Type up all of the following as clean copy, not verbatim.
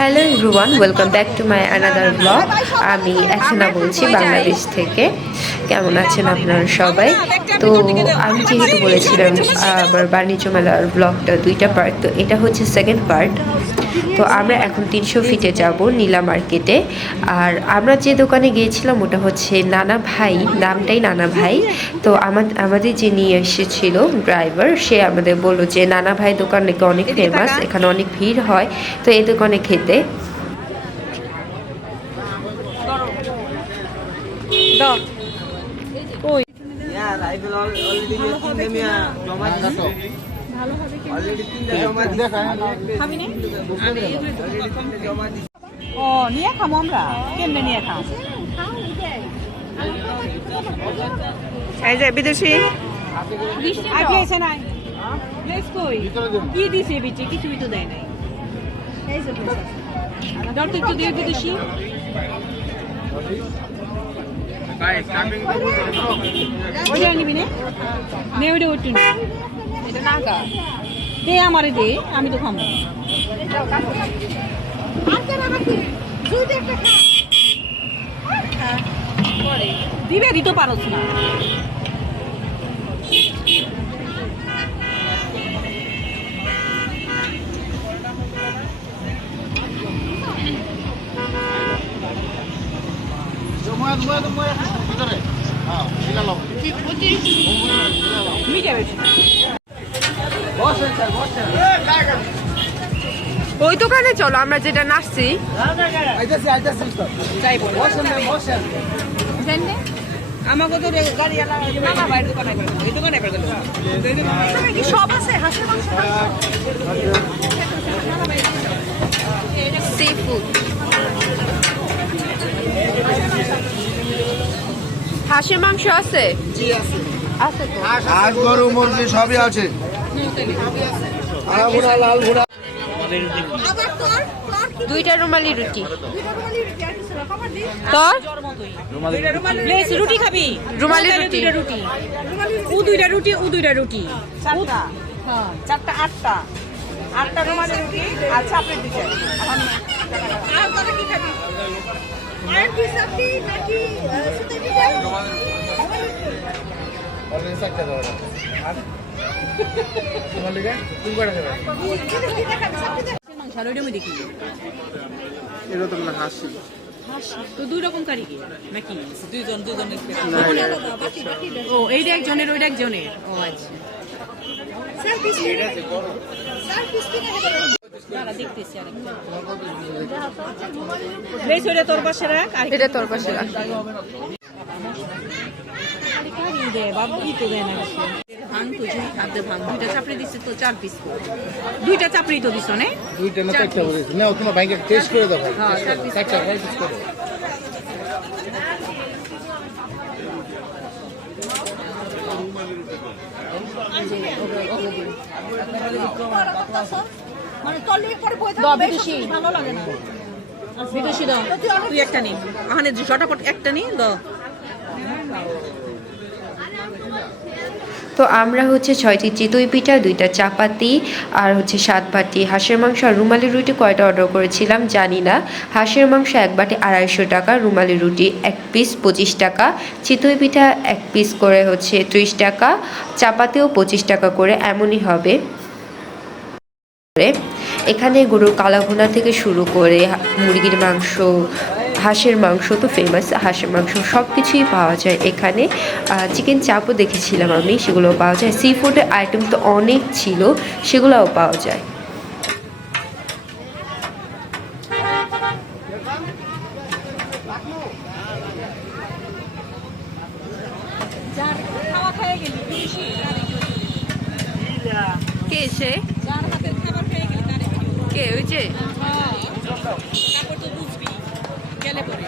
Hello everyone, welcome back to my another blog. আমি এখনা বলছি বাংলাদেশ থেকে। কেমন আছেন আপনারা সবাই? তো আমি যেহেতু বলেছিলাম আমার বাণিজ্য মেলার ব্লগটা দুইটা পার্ট, তো এটা হচ্ছে সেকেন্ড পার্ট। তো আমরা এখন 300 ফিটে যাব নীলা মার্কেটে। আর আমরা যে দোকানে গিয়েছিলাম ওটা হচ্ছে নানা ভাই, নামটাই নানা ভাই। তো আমাদের যে নিয়ে এসেছিল ড্রাইভার, সে আমাদের বললো যে নানা ভাই দোকান নাকি অনেক ফেমাস, এখানে অনেক ভিড় হয়, তো এই দোকানে খেতে। ও নিয়ে খামো আমরা কেমনে নিয়ে খাম এই যে বিদেশি আগে এসে নাই প্লেস কই কি দিছে বিচি কিছুই তো দেয় নাই এই যে প্লেস ডক্টর একটু দিয়ে বিদেশি ওইটা নিবি না নে ওইটা ওইটা এটা না কা দে আমারে দে আমি তো খামো দিবে দিতে পারছ না ওই দোকানে চলো, আমরা যেটা নাচছি। আমাকে তো গাড়ি সব আছে হাঁসের মাংস সি ফুড, হাঁসের মাংস আছে। জি আছে, আছে তো, হাঁস গরু মুরগি সবই আছে। আলাভুনা লাল ভুনা দুইটা রুমালি রুটি। তোর রুটি খাবি রুমালি রুটি ও দুইটা রুটি ও দুইটা রুটি চারটা আটটা আটটা রুমালি রুটি আর চাপড়ি দিতে আর তোরা কি খাবি আর কি সবজি নাকি সুতে দিতে অলরেডি সাকতে দাও আর তোমার লিগে তুমি কয়টা খাবে? মাংস আর ওইটা দেখি এটা তো না হাসি তো দুই রকম কারিগরি নাকি দুজনের ও এইটা একজনের ওইটা একজনের ও আচ্ছা দেখতেছি আরেকটা তোর পাশে রাখ আর এটা তোর পাশে রাখ। বাবু কি তো দেয় না ভাঙ তো ঝুড়ি খাদ্য ভাঙ দুইটা চাপড়ি দিচ্ছে তো 4 পিস দুইটা চাপড়ি তো দিছ না দুইটা না চারটা বলেছি না তোমার বাইকে টেস্ট করে দাও ভাই হ্যাঁ চারটা টেস্ট করে মানে তলে পরে বই দাও বিদেশি ভালো লাগে না বিদেশি দাও তুই একটা নি ওখানে ঝটাপট একটা নি দাও। তো আমরা হচ্ছে 6টি চিতই পিঠা, 2টা চাপাতি আর হচ্ছে 7 বাটি হাঁসের মাংস আর রুমালি রুটি কয়টা অর্ডার করেছিলাম জানি না। হাঁসের মাংস 1 বাটি 250 টাকা, রুমালি রুটি 1 পিস 25 টাকা, চিতই পিঠা 1 পিস করে হচ্ছে 30 টাকা, চাপাতিও 25 টাকা করে, এমনই হবে। এখানে গরুর কালাভুনা থেকে শুরু করে মুরগির মাংস, হাঁসের মাংস তো ফেমাস, হাঁসের মাংস সব কিছুই পাওয়া যায় এখানে। চিকেন চাপও দেখেছিলাম আমি, সেগুলোও পাওয়া যায়। সি ফুডের আইটেম তো অনেক ছিল, সেগুলোও পাওয়া যায়। কে সে? কে ওই যে গেলে পরে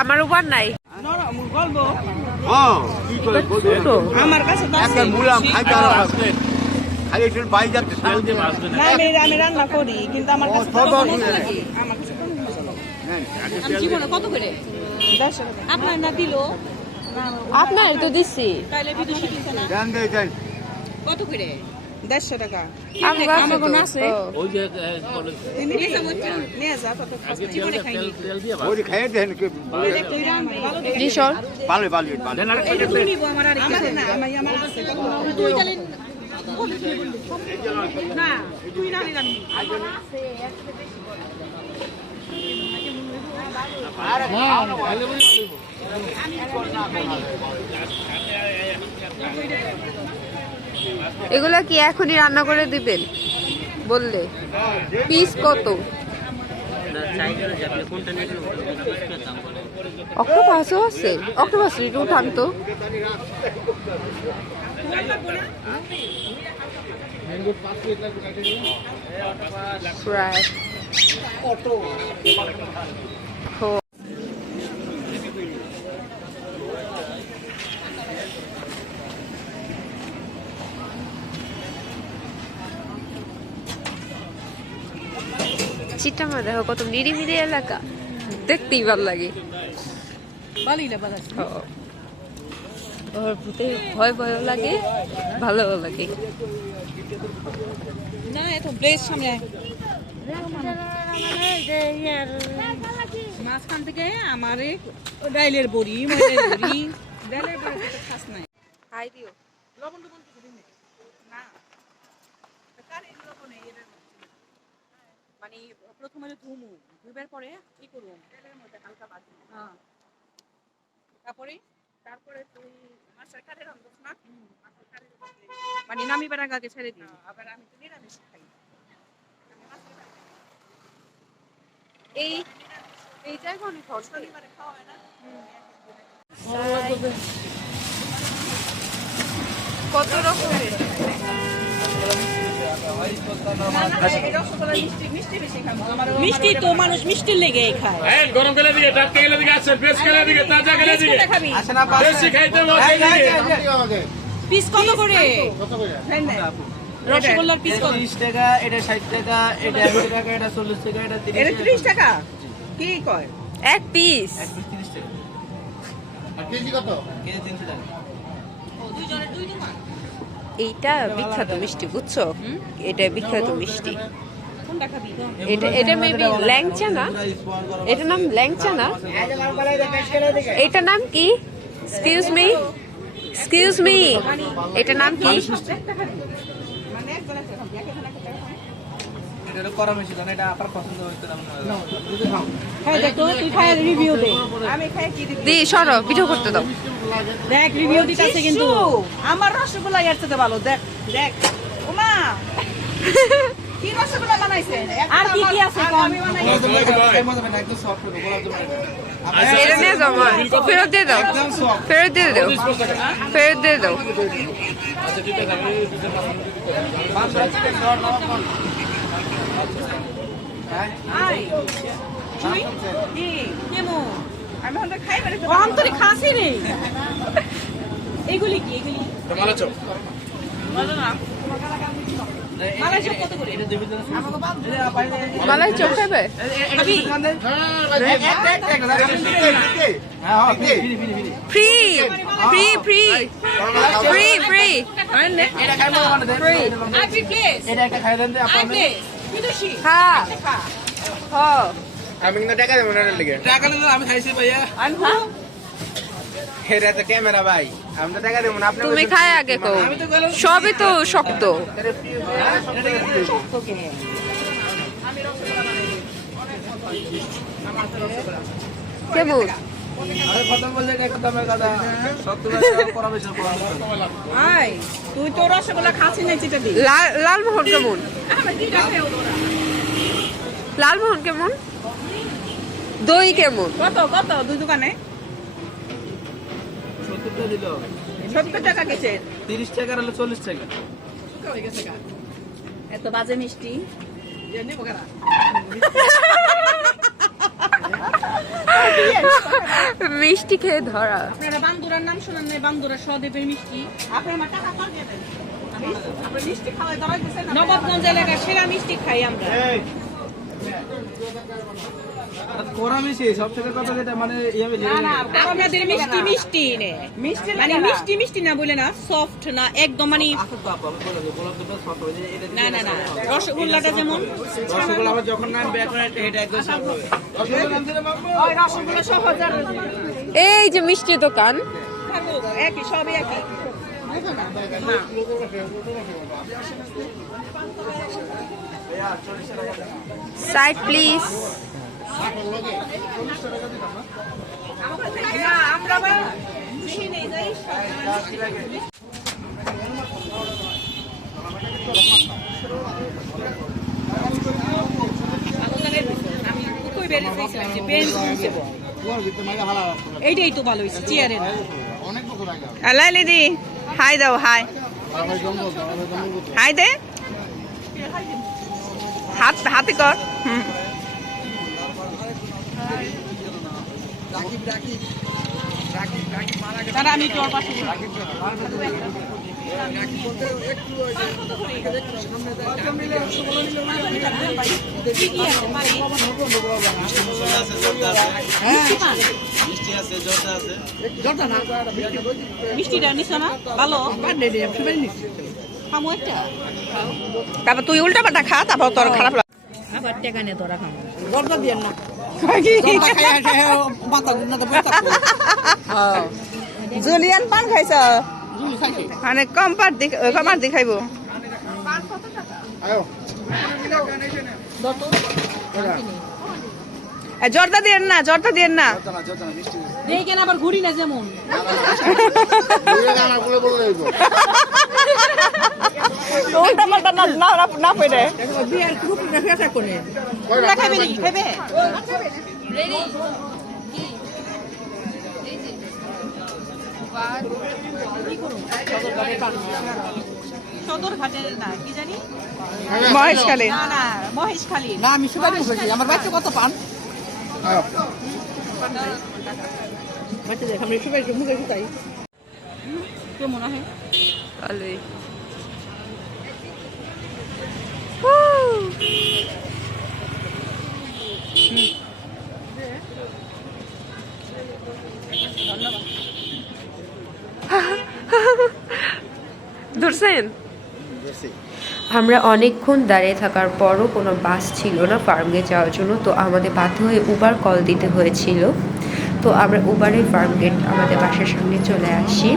আমার উপর নাই গল্প ছোট। আমার কাছে তো আছে। না, আমি রান্না করি কিন্তু আমার কাছে তো আমার কাছে তো আমি জীবনে কত করে 150 টাকা আপনার না দিলো আপনার তো দিচ্ছি। তাইলে বিদেশি কিনতে না কত করে 150 টাকা আমার আমার আছে ও, নিয়ে যা কত জীবনে খাইনি জি সর। তুই নিব আমার আর আমার না আমার আছে তুই তাহলে না তুই না নিলাম এগুলা কি এখনই রান্না করে দিবেন বললে? পিস কত? অক্টোপাসও আছে? অক্টোপাস একটু উঠান তো। ফ্রাই চিটামা দেখো কত নিরিবিলি এলাকা, দেখতেই ভালো লাগে। বালিলা বালাস ওর ভূতে ভয় ভয়ও লাগে, ভালোও লাগে। না এত ব্লেজ সামনে মাঝখান থেকে আমারে ডাইলের বড়ি ময়দার বড়ি ডাইলের বড়ি তো খাস নাই খাই দিও। লবণ টবণ কিছু দিন না কারে লবণ এই এর মানে প্রথমে ধুমু ধুইবার পরে কি করব তেলের মধ্যে হালকা ভাজি হ্যাঁ তারপরে তুই মাছের কাটে রান্নাস না মাছের কাটে মানে নামিবার আগে ছেড়ে দিই আবার আমি তো নিরামিষ খাই এই এই জায়গা অনেক হট। শনিবারে খাওয়া হয় না কত রকমের মিষ্টি তো মানুষ মিষ্টির লেগে খায় গরম গেলে দিকে টাটকা গেলে দিকে আছে ফ্রেশ গেলে দিকে তাজা গেলে দিকে খাবি বেশি খাইতে হবে পিস কত করে রসগোল্লার পিস কত 30 টাকা, এটা 60 টাকা, এটা 80 টাকা, এটা 40 টাকা, এটা 30 এটা টাকা। 30 টাকা কি কয় এক পিস। এক পিস 30 টাকা। কেজি 300 টাকা। এইটা বিখ্যাত মিষ্টি, বুঝছো? এটা বিখ্যাত মিষ্টি। কোনটা খাবি এটা এটা মেবি ল্যাংচা না? এটার নাম ল্যাংচা না? এটার নাম কি? এক্সকিউজ মি, এক্সকিউজ মি, এটার নাম কি? মানে একজন একটা খাবি একজন একটা এটা হলো করা মিষ্টি, কারণ এটা আপনার পছন্দ হইতো না। খাই দেখ তো তুই খাই রিভিউ দে আমি খাই কি রিভিউ দি সরো, ভিডিও করতে দাও। দেখ রিভিউ দিতেছে কিন্তু আমার রসগোল্লা এর চেয়ে ভালো দেখ দেখ ওমা কি রসগোল্লা বানাইছে আর কি কি আছে কোন আমি বানাই একদম সফট হবে, গোলাপ জামুন এটা। এটা নিয়ে যাও মা, ফেরত দিয়ে দাও, ফেরত দিয়ে দাও, ফেরত দিয়ে দাও। আই তুই কি কেমন আমি হন্দ খাই মানে কম তোরে খাসি রে এগুলি কি এগুলি মালা চপ ভালো না মালাই সব কত করে এটা দেবে না। এটা বাইরে মালাই চপ খাবে? খাবি হ্যাঁ, free free free free free free এটা খাই মজা মানে দেন। আই প্লিজ এটা একটা খাই দেন আই আপনাদের। প্লিজ বিদেশি খা খা হ। আমি কিন্তু টাকা দেব না এর লিগে। টাকা দিলে আমি খাইছি ভাইয়া। আনহু এটা তো ক্যামেরা ভাই। আমি তো টাকা দেব না, আপনি তুমি খায় আগে কও, সবই তো শক্ত। কেমন? আরে কথা বললে এটা একটা দামের কথা। সব তো করা বেশি করা। আই তুই তো রসগোল্লা খাসি নাই চিটা দি লালমোহন কেমন? আমি দিটা খাই ওরা লালমোহন কেমন? দই কেমন? কত কত দুই দোকানে 70 টাকা দিল। 70 টাকা কিসের 30 টাকা হলো 40 টাকা। এত বাজে মিষ্টি মিষ্টি খেয়ে ধরা। আপনারা বান্দুরার নাম শোনেন নাই? বান্দুরা সহদেবের মিষ্টি। আপনার মা টাকা পান দেবেন। আপনি মিষ্টি খাওয়াই ধরাই দিছেন। নবাবগঞ্জ এলাকার সেরা মিষ্টি খাই আমরা। কোরা মিশি সবথেকে কথা যেটা মানে না না, আপনাদের মিষ্টি মিষ্টি নে। মিষ্টি মানে মিষ্টি মিষ্টি না বলে না, সফট না একদম মানে না না না, রসগোল্লাটা যেমন রসগোল্লা আবার যখন নামবে এখন এটা একদম সফট হবে। রসগোল্লা নাম দিলে মাপবো। ওই রসগোল্লা সহ হাজার এই যে মিষ্টির দোকান, একই সবই একই। Side please. না আমরা আবার দেখি নেই যাই এইটাই তো ভালো হয়েছে চেয়ারে আল্লাহ দিদি হাই দাও হাই হাই দে হাতে কর তারা আমি তোর পাশে মিষ্টিটা নিছ না ভালো খামো একটা তারপর তুই উল্টা পাল্টা খা তারপর তোর খারাপ লাগে আবার টেকা নিয়ে তোরা খামো গর্দা দিয়ে না জুলিয়ান পান খাইছ মানে কম পার দেখাইব জর্দা দিয়ে না জর্দা দিয়ে না দেখে আবার ঘুরি না যেমন উল্টা পাল্টা না পেরে খাবে নাকি খাবে সদরঘাটের না কি জানি মহেশখালী না না মহেশখালী না আমি সুপারি মুখেছি আমার বাচ্চা কত পান বাচ্চা দেখ আমি সুপারি মুখেছি তাই কে মনে হয় ভালোই। ধরছেন? আমরা অনেকক্ষণ দাঁড়িয়ে থাকার পরও কোনো বাস ছিল না ফার্মগে যাওয়ার জন্য, তো আমাদের বাধ্য হয়ে উবার কল দিতে হয়েছিল। তো আমরা উবারে ফার্ম গেট আমাদের বাসার সামনে চলে আসি।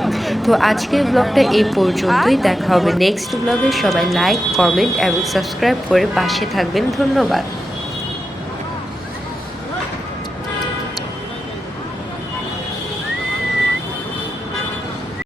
তো আজকের ব্লগটা এই পর্যন্তই, দেখা হবে নেক্সট ব্লগে। সবাই লাইক কমেন্ট এবং সাবস্ক্রাইব করে পাশে থাকবেন। ধন্যবাদ।